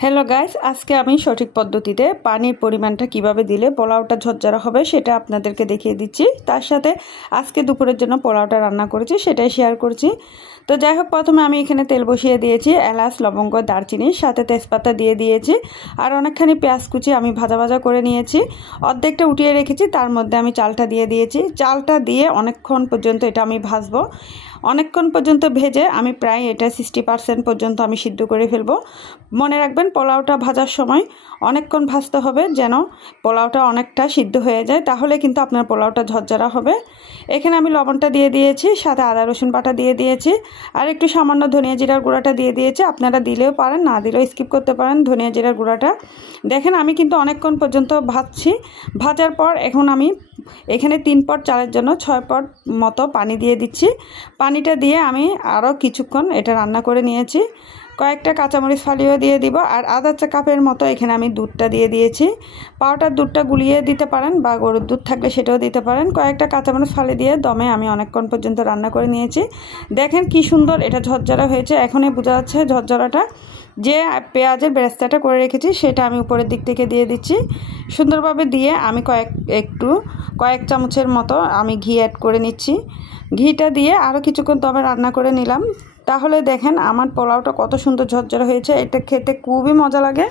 Hello guys, আজকে আমি সঠিক পদ্ধতিতে পানির পরিমাণটা কিভাবে দিলে পোলাওটা ঝরঝরা হবে সেটা আপনাদেরকে দেখিয়ে দিচ্ছি। তার সাথে আজকে দুপুরের জন্য পোলাওটা রান্না করেছি সেটাই শেয়ার করছি। তো যাই হোক, প্রথমে আমি এখানে তেল বসিয়ে দিয়েছি, এলাচ, লবঙ্গ, দারচিনি, সাথে তেজপাতা দিয়ে দিয়েছি। আর অনেকখানি পেঁয়াজ কুচি আমি ভাজা ভাজা করে নিয়েছি, অর্ধেকটা উঠিয়ে রেখেছি। তার মধ্যে আমি চালটা দিয়ে দিয়েছি। চালটা দিয়ে অনেকক্ষণ পর্যন্ত এটা আমি ভাজবো। অনেকক্ষণ পর্যন্ত ভেজে আমি প্রায় এটা 60% পর্যন্ত আমি সিদ্ধ করে ফেলবো। মনে রাখবেন, পোলাওটা ভাজার সময় অনেকক্ষণ ভাজতে হবে যেন পোলাওটা অনেকটা সিদ্ধ হয়ে যায়, তাহলে কিন্তু আপনার পোলাওটা ঝরঝরা হবে। এখানে আমি লবণটা দিয়ে দিয়েছি, সাথে আদা রসুন বাটা দিয়ে দিয়েছি, আর একটু সামান্য ধনিয়া জিরার গুঁড়াটা দিয়ে দিয়েছি। আপনারা দিলেও পারেন, না দিলেও স্কিপ করতে পারেন ধনিয়া জিরার গুঁড়াটা। দেখেন আমি কিন্তু অনেকক্ষণ পর্যন্ত ভাজছি। ভাজার পর এখন আমি এখানে 3 পট চালের জন্য 6 পট মতো পানি দিয়ে দিচ্ছি। পানিটা দিয়ে আমি আরও কিছুক্ষণ এটা রান্না করে নিয়েছি। কয়েকটা কাঁচামরিচ ফালিয়েও দিয়ে দিব, আর আধা চা কাপের মতো এখানে আমি দুধটা দিয়ে দিয়েছি। পাউডার দুধটা গুলিয়ে দিতে পারেন বা গরুর দুধ থাকলে সেটাও দিতে পারেন। কয়েকটা কাঁচামরিচ ফালি দিয়ে দমে আমি অনেকক্ষণ পর্যন্ত রান্না করে নিয়েছি। দেখেন কি সুন্দর এটা ঝরঝরা হয়েছে। এখনই বোঝা যাচ্ছে ঝরঝরাটা। যে পেঁয়াজের বেরেস্তাটা করে রেখেছি সেটা আমি উপরের দিক থেকে দিয়ে দিচ্ছি। সুন্দরভাবে দিয়ে আমি কয়েক চামচের মতো আমি ঘি অ্যাড করে নিচ্ছি। ঘিটা দিয়ে আরও কিছুক্ষণ দমে রান্না করে নিলাম। তাহলে দেখেন আমার পোলাওটা কত সুন্দর ঝরঝরা হয়েছে। এটা খেতে খুবই মজা লাগে।